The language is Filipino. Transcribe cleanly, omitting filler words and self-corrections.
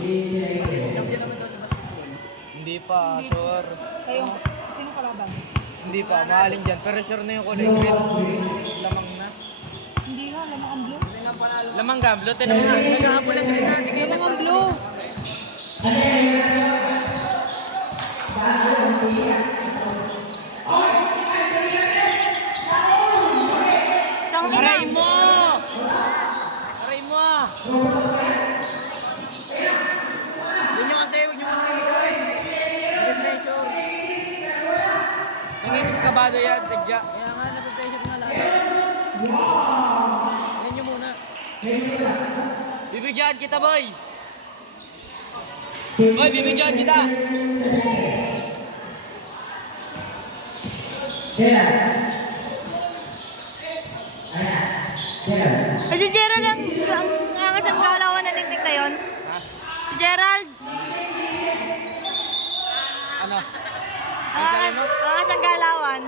Champion naman daw sa basketball. Hindi pa, sure. Kayo, sino kalaban? Hindi pa, mahalin dyan. Pero sure na yung kulay green. Lamang na. Hindi nga, lamang ang blue. Hindi nga panalo. Lamang gamblo, tinanong nga. Nagkakapon lang green natin. Lamang ang blue. Aray mo! Aray mo! Yun yung kasi, huwag nyo mamimigay. Pressure. Nangingit kabado yan, sadya. Kaya nga, nasa pressure na lang. Yan nyo muna. Bibigyan kita, boy! Boy, bibigyan kita! Ay, si Gerald ang angat ang galawan na niknik na yun. Ha? Si Gerald, Ano? ang angat ang galawan.